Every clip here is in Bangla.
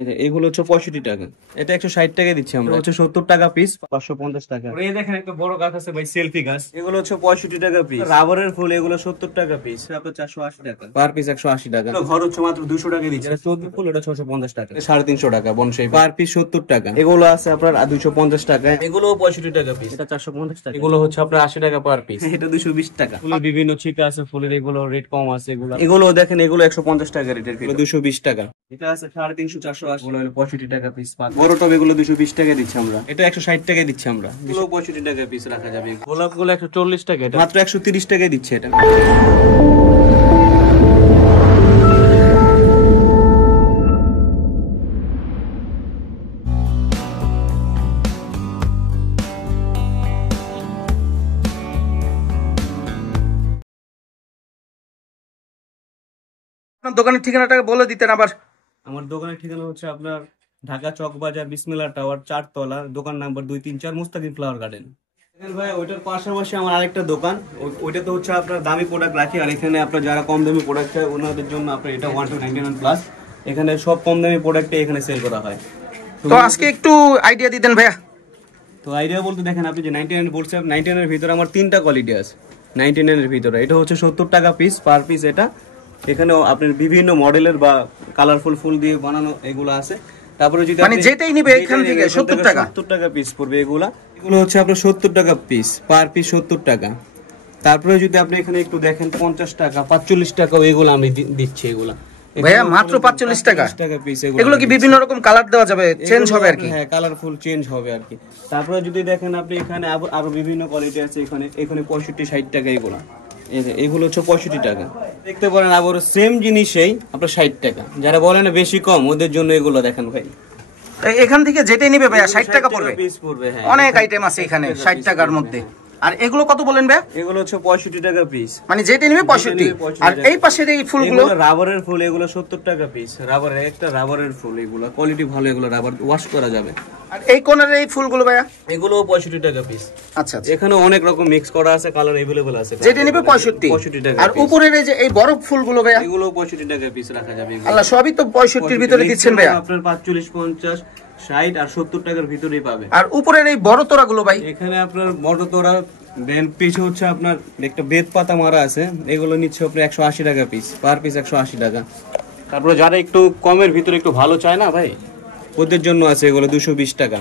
এগুলো হচ্ছে 65 টাকা, এটা 160 টাকায় দিচ্ছি আমরা, হচ্ছে 70 টাকা পিস, 550 টাকা। এই দেখেন একটা বড় গাছ আছে ভাই, সেলফি গাছ, এগুলো হচ্ছে 65 টাকা পিস। রাবারের ফুল এগুলো 70 টাকা পিস, আপনার 480 টাকা পার পিস, 180 টাকা। ঘর হচ্ছে মাত্র 200 টাকা দিচ্ছি। এটা 14 ফুল, এটা 650 টাকা, 350 টাকা বনসাই পার পিস 70 টাকা। এগুলো আছে আপনার 250 টাকা, এগুলো 65 টাকা পিস, এটা 450 টাকা। এগুলো হচ্ছে আপনার 80 টাকা পার পিস, এটা 220 টাকা। ফুলের বিভিন্ন ছিটা আছে, ফুলের এগুলো রেট কম আছে, এগুলো দেখেন, এগুলো 150 টাকা রেটের, 220 টাকা। এটা আছে 350, 480, 65 টাকা পিস। বড় টব এগুলো 220 টাকা দিচ্ছি আমরা, এটা 160 টাকায় দিচ্ছি আমরা, 65 টাকা পিস রাখা যাবে। গোলাপ গুলো 140 টাকা, এটা মাত্র 130 টাকায় দিচ্ছে এটা। আপনার দোকানের ঠিকানাটা বলে দিতেন আবার। আমার দোকানের ঠিকানা হচ্ছে আপনার ঢাকা চকবাজার, বিসমিল্লাহ টাওয়ার, 4 তলা, দোকান নাম্বার 234, মুস্তাকিম ফ্লাওয়ার গার্ডেন। ভাই ওইটার পাশাপাশি আমার আরেকটা দোকান, ওইটা তো হচ্ছে আপনার দামি প্রোডাক্ট রাখি, আর এখানে আপনার যারা কম দামি প্রোডাক্ট চায় ওনাদের জন্য আপনার এটা 1299 প্লাস, এখানে সব কম দামি প্রোডাক্টে এখানে সেল করা হয়। তো আজকে একটু আইডিয়া দিতেন ভাইয়া। তো আইডিয়া বলতে দেখেন, আপনি যে 99 বলছেন, 99 এর ভিতরে আমার 3টা কোয়ালিটি আছে। 99 এর ভিতরে এটা হচ্ছে 70 টাকা পিস পার পিস, এটা এখানেও আপনার বিভিন্ন মডেলের বা কালারফুল ফুল দিয়ে বানানো এগুলো আছে। তারপরে যদি মানে যেটাই নিবে এখান থেকে 70 টাকা, 70 টাকা পিস পড়বে এগুলো হচ্ছে আপনার 70 টাকা পিস পার পিস, 70 টাকা। তারপরে যদি আপনি এখানে একটু দেখেন 50 টাকা, 45 টাকা এগুলো আমি দিচ্ছি। এগুলা ভাইয়া মাত্র 45 টাকা পিস। এগুলো কি বিভিন্ন রকম কালার দেওয়া যাবে, চেঞ্জ হবে আর কি? হ্যাঁ, কালারফুল চেঞ্জ হবে আর কি। তারপরে যদি দেখেন আপনি এখানে আরো বিভিন্ন কোয়ালিটি আছে, এখানে 65, 60 টাকা এগুলো, এগুলো হচ্ছে 65 টাকা। দেখতে পারেন আবার সেম জিনিসই আপনার 60 টাকা। যারা বলেন বেশি কম, ওদের জন্য এগুলো দেখেন ভাই, এখান থেকে যেটাই নিবে ভাইয়া 60 টাকা পড়বে, পিস পড়বে। হ্যাঁ, অনেক আইটেম আছে এখানে 60 টাকার মধ্যে। আর এগুলো কত বলেন ভাইয়া? এগুলো হচ্ছে 65 টাকা পিস, মানে যেটা নিবে 65। আর এই পাশের এই ফুলগুলো রাবারের ফুল, এগুলো 70 টাকা পিস। রাবারের একটা রাবারের ফুল, এগুলো কোয়ালিটি ভালো, এগুলো রাবার ওয়াশ করা যাবে। আর এই কোণের এই ফুলগুলো ভাইয়া এগুলো 65 টাকা পিস। আচ্ছা আচ্ছা, এখানে অনেক রকম মিক্স করা আছে, কালার अवेलेबल আছে, যেটা নিবে 65 টাকা। আর উপরের এই যে এই বড় ফুলগুলো ভাইয়া, এগুলো 65 টাকা পিস রাখা যাবে। আল্লাহ, সবই তো 65 এর ভিতরে দিচ্ছেন ভাইয়া। আপনার 45, 50, 60 আর 70 টাকার ভিতরেই পাবে। আর উপরের এই বড় তোড়াগুলো ভাই, এখানে আপনার বড় তোড়া দেন পিস হচ্ছে আপনার একটা বেত পাতা মারা আছে, এগুলো নিচ্ছে আপনার 180 টাকা পিস, পার পিস 180 টাকা। তারপরে যারা একটু কমের ভিতরে একটু ভালো চায় না ভাই, ওদের জন্য আছে এগুলো 220 টাকা।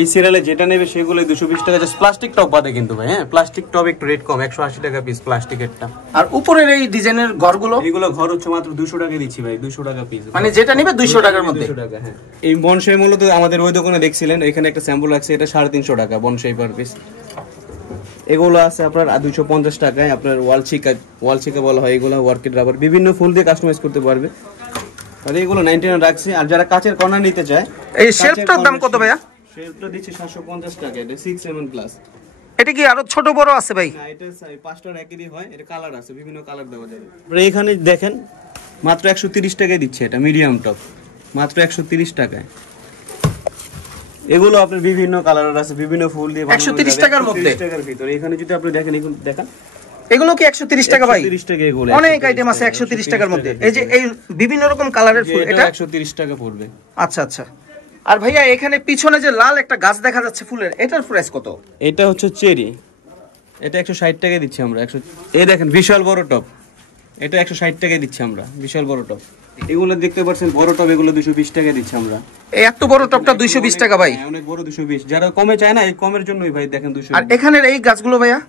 এই সিরিয়ালে যেটা নেবে সেগুলো 220 টাকা, জাস্ট প্লাস্টিক টপ বাদে কিন্তু ভাই। হ্যাঁ, প্লাস্টিক টপ একটু রেট কম, 180 টাকা পিস প্লাস্টিকেরটা। আর উপরের এই ডিজাইনের ঘরগুলো, এগুলো ঘর হচ্ছে মাত্র 200 টাকা দিচ্ছি ভাই, 200 টাকা পিস, মানে যেটা নিবে 200 টাকার মধ্যে। 200 টাকা। হ্যাঁ, এই বনসাই মূলত আমাদের ওই দোকানে দেখছিলেন, এখানে একটা স্যাম্পল আছে, এটা 350 টাকা বনসাই পার পিস। এগুলো আছে আপনার 250 টাকায়, আপনার ওয়াল চিকা বলা হয়, এগুলো ওয়ার্কেড রাবার, বিভিন্ন ফুল দিয়ে কাস্টমাইজ করতে পারবে। আর এগুলো 99 রাখছি। আর যারা কাচের কর্নার নিতে চায়, এই শেলফটার দাম কত ভাইয়া? শেলফটা দিচ্ছি 750 টাকা, এটা 6 mm প্লাস। এটা কি আরো ছোট বড় আছে ভাই? না, এটা 5টার একই হয়, এটা কালার আছে, বিভিন্ন কালার দেওয়া যাবে। এখানে দেখেন মাত্র 130 টাকায় দিচ্ছে, এটা মিডিয়াম টপ, মাত্র 130 টাকায়। এগুলো আপনার বিভিন্ন কালারের আছে, বিভিন্ন ফুল দিয়ে 130 টাকার মধ্যে, 130 টাকার ভিতরে। এখানে যদি আপনি দেখেন, এগুলো দেখেন, এগুলো কি 130 টাকা ভাই? 130 টাকা এগুলো, অনেক আইটেম আছে 130 টাকার মধ্যে। এই যে এই বিভিন্ন রকম কালারের ফুল, এটা 130 টাকা পড়বে। আচ্ছা আচ্ছা। আর ভাইয়া এখানে পিছনে যে লাল একটা গাছ দেখা যাচ্ছে ফুলের, এটার প্রাইস কত? এটা হচ্ছে চেরি, এটা 160 টাকায় দিচ্ছি আমরা। এই দেখেন বিশাল বড় টপ, এটা 160 টাকায় দিচ্ছি আমরা, বিশাল বড় টপ। এগুলো দেখতে পাচ্ছেন বড় টপ, এগুলো 220 টাকায় দিচ্ছি আমরা। এই এত বড় টপটা 220 টাকা ভাই, অনেক বড় 220। যারা কমে চায় না, এই কমের জন্যই ভাই দেখেন 200। আর এখানের এই গাছগুলো ভাইয়া,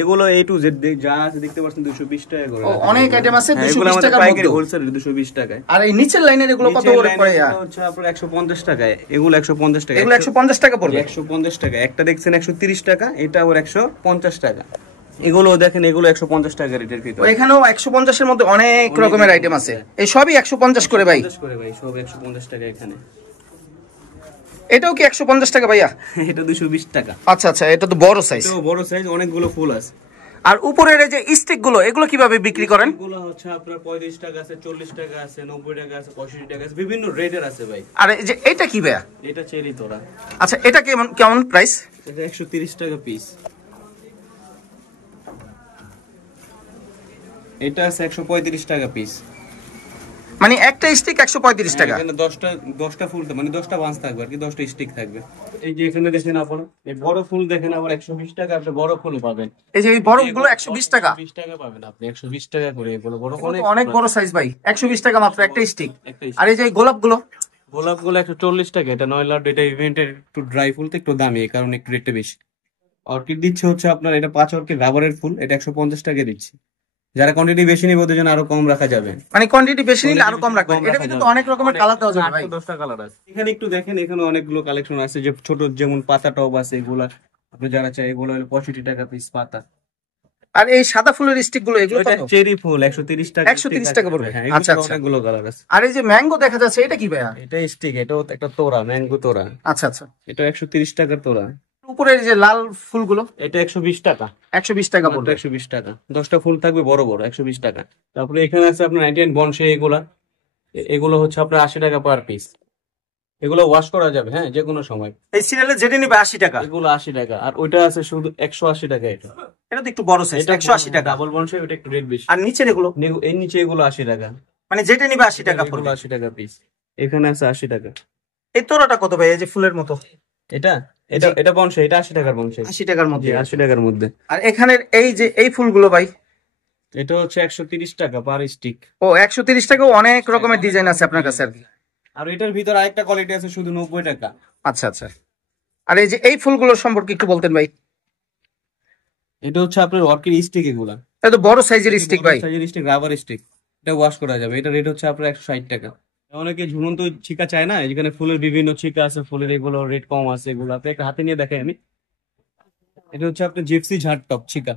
এগুলো A to Z যা আছে দেখতে পাচ্ছেন 220 টাকা করে। অনেক আইটেম আছে 220 টাকার মধ্যে, হোলসেল 220 টাকায়। আর এই নিচের লাইনের এগুলো কত করে পড়ে? হচ্ছে আপনার 150 টাকায়, এগুলো 150 টাকা, এগুলো 150 টাকা পড়বে। 150 টাকা একটা দেখছেন, 130 টাকা, এটা ওর 150 টাকা। এগুলো দেখেন, এগুলো 150 টাকা রেটের ভিতরে। এখানেও 150 এর মধ্যে অনেক রকমের আইটেম আছে, এই সবই 150 করে ভাই। 150 করে ভাই, সব 150 টাকা এখানে। এটাও কি 150 টাকা ভাইয়া? এটা 220 টাকা। আচ্ছা আচ্ছা, এটা তো বড় সাইজ। এটাও বড় সাইজ, অনেকগুলো ফুল আছে। আর উপরের এই যে স্টিক গুলো, এগুলো কিভাবে বিক্রি করেন? এগুলো হচ্ছে আপনার 35 টাকা আছে, 40 টাকা আছে, 90 টাকা আছে, 65 টাকা আছে, বিভিন্ন রেটের আছে ভাই। আর এই যে এটা কি ভাইয়া? এটা চেরি তোরা। আচ্ছা, এটা কেমন কেমন প্রাইস? এটা 130 টাকা পিস। এটা আছে 135 টাকা পিস। মানে একটা স্টিক 135 টাকা। এখানে 10টা ফুল মানে 10টা বাঁশ থাকবে আর কি, 10টা স্টিক থাকবে। এই যে এখানে দেখেন আপনারা এই বড় ফুল দেখেন আবার 120 টাকা, আপনি বড় ফুল পাবেন। এই যে এই বড়গুলো 120 টাকা, 120 টাকা পাবেন আপনি, 120 টাকা করে এগুলো বড় অনেক বড় সাইজ ভাই। 120 টাকা মাত্র একটা স্টিক। একটা আর এই যে এই গোলাপগুলো, গোলাপগুলো 140 টাকা। এটা 9 লাখ, এটা ইভেন্টের একটু ড্রাই ফুল তো একটু দামি, এই কারণে একটু রেটটা বেশি। অর্কিড দিচ্ছে হচ্ছে আপনার, এটা 5 অর্কিড রাবারের ফুল, এটা 150 টাকা দিচ্ছি। যারা কোয়ান্টিটি বেশি নিবে ওদের জন্য আরো কম রাখা যাবে। মানে কোয়ান্টিটি বেশি নিলে আরো কম রাখবেন। এটা কিন্তু অনেক রকমের কালার দেওয়া যাবে ভাই। 10টা কালার আছে এখানে, একটু দেখেন এখানে অনেকগুলো কালেকশন আছে। যে ছোট যেমন পাতা টব আছে, এগুলা আপনি যারা চাই এগুলো হলো 65 টাকা পিস পাতা। আর এই সাদা ফুলের স্টিক গুলো এগুলো এটা কত? চেরি ফুল 130 টাকা। 130 টাকা পড়বে। হ্যাঁ, আচ্ছা এগুলো আচ্ছা। অনেকগুলো কালার আছে। আর এই যে ম্যাঙ্গো দেখা যাচ্ছে, এটা কি ভাইয়া? এটা স্টিক, এটাও একটা তোড়া, ম্যাঙ্গো তোড়া। আচ্ছা আচ্ছা। এটা 130 টাকার তোড়া। উপরের যে লাল ফুলগুলো, এটা 120 টাকা। 120 টাকা মাত্র পড়বে। 120 টাকা, 10টা ফুল থাকবে বড় বড়, 120 টাকা। তারপরে এখানে আছে আপনার 99 বনসাই, এগুলা এগুলো হচ্ছে আপনার 80 টাকা পার পিস। এগুলো ওয়াশ করা যাবে, হ্যাঁ, যে কোনো সময়। এই সিরিয়ালে যেটা নিবে 80 টাকা। এগুলো 80 টাকা, আর ওইটা আছে শুধু 180 টাকা। এটা এটা তো একটু বড় সাইজ, এটা 180 টাকা। ডাবল বনসাই, ওটা একটু রেট বেশি। আর নিচের এগুলো, এই নিচে এগুলো 80 টাকা। মানে যেটা নিবে 80 টাকা এগুলো পড়বে। 80 টাকা পিস। এখানে আছে 80 টাকা। এই তোরাটা কত ভাই? এই যে ফুলের মতো, এটা এটা এটা বনসাই, এটা 80 টাকার বনসাই। 80 টাকার মধ্যে। 80 টাকার মধ্যে। আর এখানের এই যে এই ফুলগুলো ভাই, এটা হচ্ছে 130 টাকা পার স্টিক। ও 130 টাকাও অনেক রকমের ডিজাইন আছে আপনার কাছে আর কি। আর এটার ভিতর আরেকটা কোয়ালিটি আছে শুধু 90 টাকা। আচ্ছা আচ্ছা। আর এই যে এই ফুলগুলোর সম্পর্কে একটু বলতেন ভাই। এটা হচ্ছে আপনার অর্কিড স্টিক, এগুলা এটা তো বড় সাইজের স্টিক ভাই। সাইজের স্টিক, রাবার স্টিক। এটা ওয়াশ করা যাবে। এটা রেট হচ্ছে আপনার 160 টাকা। অনেকে ঝুলন্ত ছিকা চায় না, যেখানে ফুলের বিভিন্ন ছিকা আছে, ফুলের এগুলো রেট কম আছে। এগুলো আপনি একটা হাতে নিয়ে দেখাই আমি। এটা হচ্ছে আপনার জিপসি ঝাড় টপ ছিকা।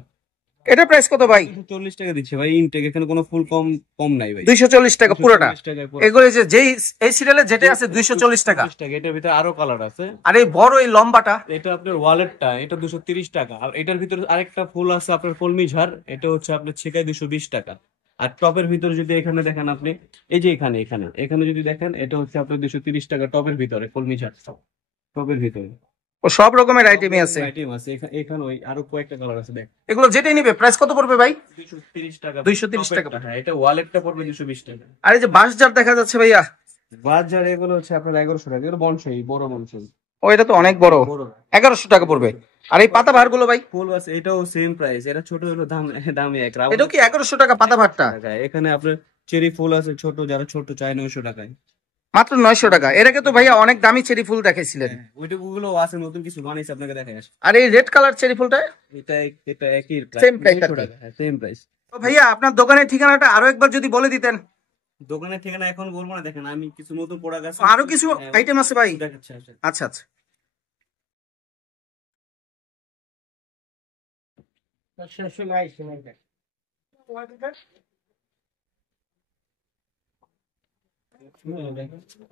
এটা প্রাইস কত ভাই? 240 টাকা দিচ্ছে ভাই ইনটেক, এখানে কোনো ফুল কম কম নাই ভাই। 240 টাকা পুরোটা। 240 টাকায় পুরো। এগুলো যে যেই এই সিরিয়ালে যেটা আছে 240 টাকা। 240 টাকা। এটার ভিতরে আরো কালার আছে। আর এই বড় এই লম্বাটা, এটা আপনার ওয়ালেটটা, এটা 230 টাকা। আর এটার ভিতরে আরেকটা ফুল আছে আপনার কলমি ঝাড়, এটা হচ্ছে আপনার ছিকায় 220 টাকা। আর টপের ভিতরে যদি এখানে দেখেন আপনি, এই যে এখানে এখানে এখানে যদি দেখেন, এটা হচ্ছে আপনার 230 টাকা টপের ভিতরে, কলমি ঝাড় টপের ভিতরে। ও সব রকমের আইটেমই আছে। আইটেম আছে এখানে ওই আরো কয়েকটা কালার আছে দেখ। এগুলো যেটাই নিবে প্রাইস কত পড়বে ভাই? 230 টাকা। 230 টাকা। হ্যাঁ, এটা ওয়ালেটটা পড়বে 220 টাকা। আর এই যে বাঁশ জার দেখা যাচ্ছে ভাইয়া, বাজার এগুলো হচ্ছে আপনার 1100 টাকা। এগুলো বনসাই, বড় বনসাই। ও এটা তো অনেক বড়, বড় 1100 টাকা পড়বে। আর এই পাতা ভার গুলো ভাই, ফুল আছে, এটাও সেম প্রাইস। এটা ছোট হলো দামি এক রাউন্ড এটাও কি 1100 টাকা পাতা ভারটা? টাকায়। এখানে আপনার চেরি ফুল আছে ছোট, যারা ছোট চায় 900 টাকায়। মাত্র 900 টাকা। এর আগে তো ভাইয়া অনেক দামি চেরি ফুল দেখাইছিলেন। ওইটা গুলো আছে, নতুন কিছু বানিয়েছে, আপনাকে দেখাই আসে। আর এই রেড কালার চেরি ফুলটা এটা এটা একই Same price 900 আর কি। টাকা। হ্যাঁ, সেম প্রাইস। তো ভাইয়া আপনার দোকানের ঠিকানাটা আরো একবার যদি বলে দিতেন। দোকানের ঠিকানা এখন বলবো না, দেখেন আমি কিছু নতুন প্রোডাক্ট আছে, আরো কিছু আইটেম আছে ভাই। দেখাচ্ছি আসেন। আচ্ছা আচ্ছা।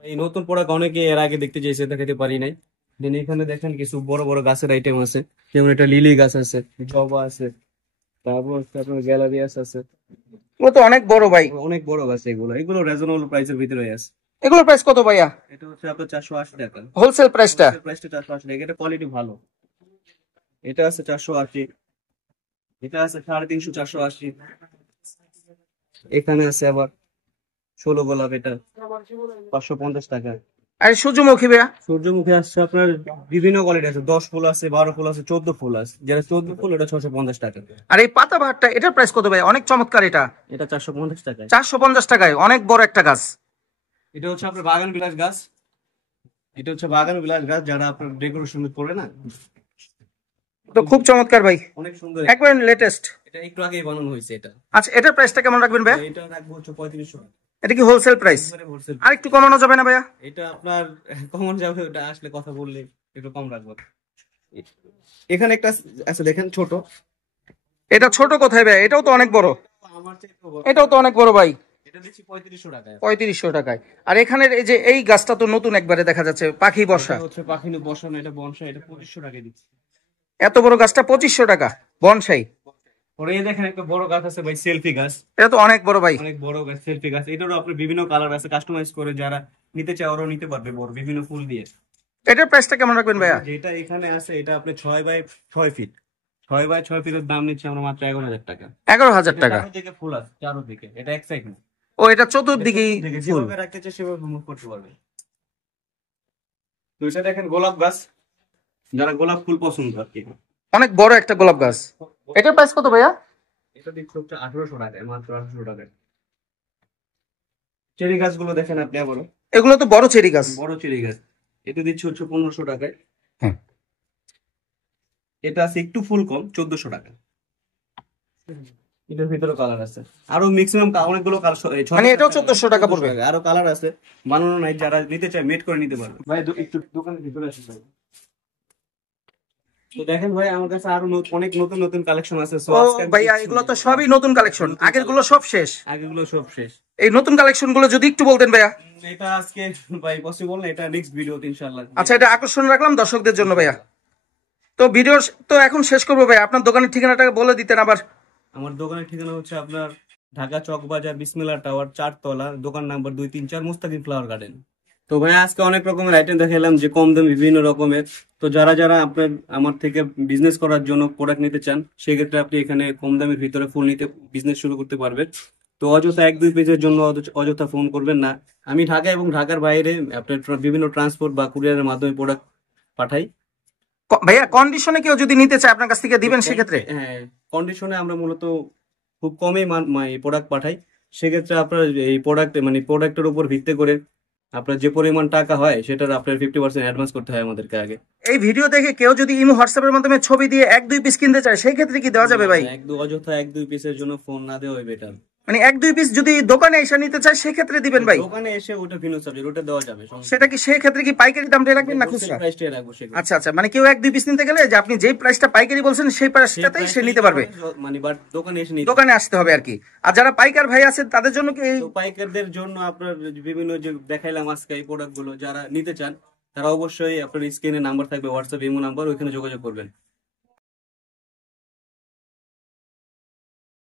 এই নতুন প্রোডাক্ট অনেকে এর আগে দেখতে চেয়েছে, দেখাতে পারি নাই। দেন এখানে দেখেন কিছু বড় বড় গাছের আইটেম আছে, যেমন এটা লিলি গাছ আছে, জবা আছে, তারপর হচ্ছে আপনার গ্যালারিয়াস আছে। এগুলো তো অনেক বড় ভাই। অনেক বড় গাছ এগুলো, এগুলো রিজনেবল প্রাইসের ভিতরে আছে। এগুলোর প্রাইস কত ভাইয়া? এটা হচ্ছে আপনার 480 টাকা। হোলসেল প্রাইসটা? প্রাইসটা 480 টাকা। এটা কোয়ালিটি ভালো। এটা আছে 480, এটা আছে 350, 480। এখানে আছে আবার 16 গোলাপ, এটা 550 টাকা। আর সূর্যমুখী ভাইয়া? সূর্যমুখী আসছে আপনার বিভিন্ন কোয়ালিটি আছে, 10 ফুল আছে, 12 ফুল আছে, 14 ফুল আছে। যেটা 14 ফুল এটা 650 টাকা। আর এই পাতা ভারটা এটার প্রাইস কত ভাই? অনেক চমৎকার এটা। এটা 450 টাকায়। 450 টাকায় অনেক বড় একটা গাছ। এটা হচ্ছে আপনার বাগান বিলাস গাছ। এটা হচ্ছে বাগান বিলাস গাছ, যারা আপনার ডেকোরেশন করে না, তো খুব চমৎকার ভাই, অনেক সুন্দর। একবার লেটেস্ট। এটা একটু আগেই বানানো হয়েছে এটা। আচ্ছা এটার প্রাইসটা কেমন রাখবেন ভাই? এটা রাখবো হচ্ছে 3500 টাকা। এটা কি হোলসেল প্রাইস? হোলসেল। আর একটু কমানো যাবে না ভাইয়া? এটা আপনার কমন যাবে, ওটা আসলে কথা বললে একটু কম রাখবো। এখানে একটা আছে দেখেন ছোট। এটা ছোট কোথায় ভাই? এটাও তো অনেক বড়। আমার চেয়ে বড়। এটাও তো অনেক বড় ভাই। এটা দিচ্ছি 3500 টাকায়। 3500 টাকায়। আর এখানের এই যে এই গাছটা তো নতুন একবারে দেখা যাচ্ছে, পাখি বসা। এটা হচ্ছে পাখিনু বসানো, এটা বনসাই, এটা 2500 টাকায় দিচ্ছি। এত বড় গাছটা 2500 টাকা বনসাই। পরে এই দেখেন একটা বড় গাছ আছে ভাই, সেলফি গাছ। এটা তো অনেক বড় ভাই। অনেক বড় গাছ, সেলফি গাছ। এটারও আপনার বিভিন্ন কালার আছে, কাস্টমাইজ করে যারা নিতে চায় ওরাও নিতে পারবে, বড় বিভিন্ন ফুল দিয়ে। এটার প্রাইসটা কেমন রাখবেন ভাইয়া? যেটা এখানে আছে এটা আপনি 6x6 ফিট, 6x6 ফিটের দাম নিচ্ছে আমরা মাত্র 11,000 টাকা। 11,000 টাকা। চারোদিকে ফুল আছে, চারোদিকে। এটা এক সাইড না, ও এটা চতুর্দিকেই ফুল। যেভাবে রাখতে চাই সেভাবে মুভ করতে পারবে। তো এটা দেখেন গোলাপ গাছ, যারা গোলাপ ফুল পছন্দ আর কি। অনেক বড় একটা গোলাপ গাছ। এটার প্রাইস কত ভাইয়া? এটা দিচ্ছে হচ্ছে 1800 টাকায়, মাত্র 1800 টাকায়। চেরি গাছগুলো দেখেন আপনি আবার, এগুলো তো বড় চেরি গাছ। বড় চেরি গাছ, এটা দিচ্ছে হচ্ছে 1500 টাকায়। হ্যাঁ। এটা আছে একটু ফুল কম, 1400 টাকা। এটার ভিতরে কালার আছে আরো ম্যাক্সিমাম অনেকগুলো কালার, মানে এটাও 1400 টাকা পড়বে। আরো কালার আছে, বানানো নাই, যারা নিতে চায় মেড করে নিতে পারবে। ভাই একটু দোকানের ভিতরে আসেন ভাই। তো দেখেন ভাই আমার কাছে আরো অনেক নতুন নতুন কালেকশন আছে। ও ভাইয়া এগুলো তো সবই নতুন কালেকশন, আগের গুলো সব শেষ। আগেগুলো সব শেষ। এই নতুন কালেকশন গুলো যদি একটু বলতেন ভাইয়া। এটা আজকে ভাই পসিবল না, এটা নেক্সট ভিডিওতে ইনশাআল্লাহ। আচ্ছা, এটা আকর্ষণ রাখলাম দর্শকদের জন্য ভাইয়া। তো ভিডিও তো এখন শেষ করবো ভাই, আপনার দোকানের ঠিকানাটা বলে দিতেন আবার। আমার দোকানের ঠিকানা হচ্ছে আপনার ঢাকা চকবাজার বিসমিল্লাহ টাওয়ার 4 তলা, দোকান নাম্বার 234, মুস্তাকিম ফ্লাওয়ার গার্ডেন। তো ভাই আজকে অনেক রকমের আইটেম দেখালাম, যে কম দামে বিভিন্ন রকমের। তো যারা যারা আপনার আমার থেকে বিজনেস করার জন্য প্রোডাক্ট নিতে চান, সেক্ষেত্রে আপনি এখানে কম দামের ভিতরে ফুল নিতে বিজনেস শুরু করতে পারবেন। তো অযথা 1-2 পেজের জন্য অযথা ফোন করবেন না। আমি ঢাকা এবং ঢাকার বাইরে আপনার বিভিন্ন ট্রান্সপোর্ট বা কুরিয়ারের মাধ্যমে প্রোডাক্ট পাঠাই। ভাইয়া কন্ডিশনে কেউ যদি নিতে চায় আপনার কাছ থেকে দিবেন সেক্ষেত্রে? হ্যাঁ, কন্ডিশনে আমরা মূলত খুব কমই প্রোডাক্ট পাঠাই। সেক্ষেত্রে আপনার এই প্রোডাক্টের উপর ভিত্তি করে আপনার যে পরিমাণ টাকা হয় সেটার আপনার 50% অ্যাডভান্স করতে হয় আমাদেরকে আগে। এই ভিডিও দেখে কেউ যদি ইমো হোয়াটসঅ্যাপের মাধ্যমে ছবি দিয়ে 1-2 পিস কিনতে চায় সেই ক্ষেত্রে কি দেওয়া যাবে ভাই? অযথা 1-2 পিসের জন্য ফোন না দেওয়া বেটার। মানে 1-2 পিস যদি দোকানে এসে নিতে চায় সেক্ষেত্রে দিবেন ভাই? দোকানে এসে ওটা ভিন্ন সাবজেক্ট, ওটা দেওয়া যাবে। সেটা কি সেই ক্ষেত্রে কি পাইকারি দামটা রাখবেন না খুচরা? প্রাইসটাই রাখবো সেগুলো। আচ্ছা আচ্ছা, মানে কেউ 1-2 পিস নিতে গেলে যে আপনি যেই প্রাইসটা পাইকারি বলছেন সেই প্রাইসটাতেই সে নিতে পারবে, বাট দোকানে এসে নিতে দোকানে আসতে হবে আর কি। আর যারা পাইকার ভাই আছে তাদের জন্য কি? তো পাইকারদের জন্য আপনার বিভিন্ন যে দেখাইলাম আজকে এই প্রোডাক্ট গুলো, যারা নিতে চান তারা অবশ্যই আপনার স্ক্রিনে নাম্বার থাকবে, হোয়াটসঅ্যাপ ইমো নাম্বার, ওইখানে যোগাযোগ করবেন।